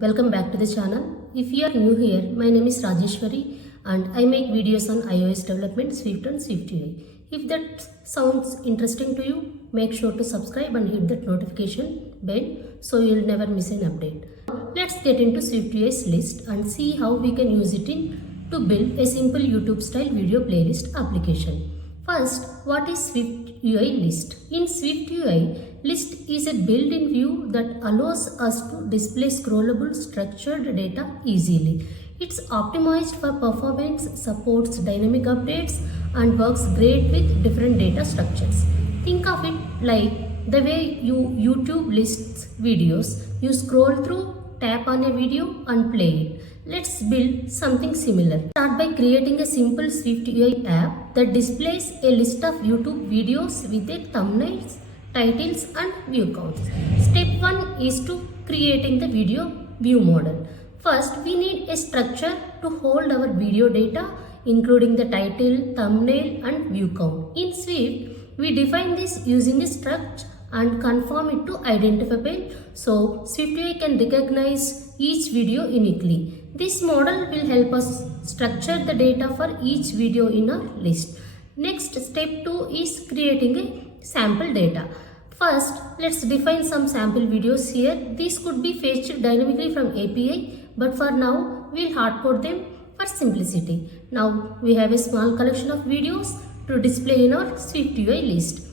welcome back to the channel. If you are new here, my name is Rajeshwari and I make videos on iOS development, Swift and SwiftUI. If that sounds interesting to you, make sure to subscribe and hit that notification bell so you'll never miss an update. Let's get into SwiftUI's list and see how we can use it to build a simple YouTube style video playlist application. First, what is SwiftUI list? In SwiftUI, list is a built-in view that allows us to display scrollable structured data easily. It's optimized for performance, supports dynamic updates, and works great with different data structures. Think of it like the way you YouTube lists videos. You scroll through, tap on a video and play it. Let's build something similar. Start by creating a simple SwiftUI app that displays a list of YouTube videos with their thumbnails, titles and view counts. Step 1 is to creating the video view model. First, we need a structure to hold our video data, including the title, thumbnail and view count. In Swift, we define this using a struct and conform it to Identifiable so SwiftUI can recognize each video uniquely. This model will help us structure the data for each video in our list. Next, step 2 is creating a sample data. First, let's define some sample videos here. These could be fetched dynamically from API, but for now, we'll hardcode them for simplicity. Now, we have a small collection of videos to display in our SwiftUI list.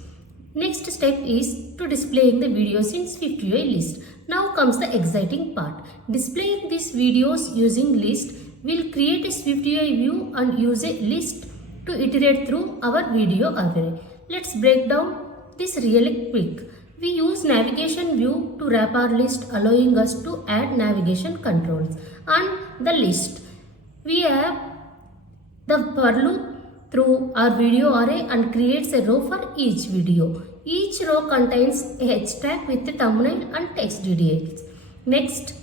Next step is to displaying the videos in SwiftUI list. Now comes the exciting part. Displaying these videos using list will create a SwiftUI view and use a list to iterate through our video array. Let's break down this really quick. We use NavigationView to wrap our list, allowing us to add navigation controls. And the list, we have the for loop through our video array and creates a row for each video. Each row contains a hashtag with the thumbnail and text details. Next,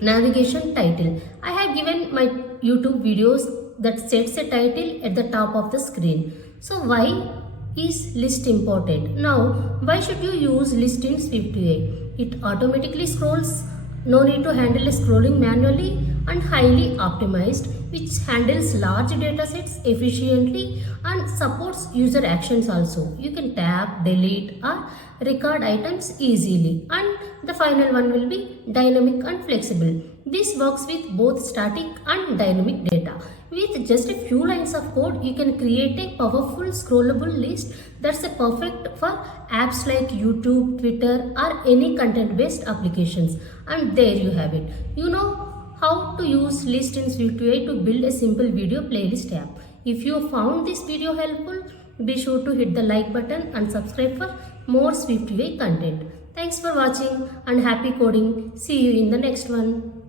navigation title. I have given my YouTube videos that sets a title at the top of the screen. So why is list important? Now, why should you use list in SwiftUI? It automatically scrolls, no need to handle scrolling manually, and highly optimized, which handles large datasets efficiently and supports user actions also. You can tap, delete or record items easily. And the final one will be dynamic and flexible. This works with both static and dynamic data. With just a few lines of code, you can create a powerful scrollable list that's perfect for apps like YouTube, Twitter or any content-based applications. And there you have it. You know how to use list in SwiftUI to build a simple video playlist app. If you found this video helpful, be sure to hit the like button and subscribe for more SwiftUI content. Thanks for watching and happy coding. See you in the next one.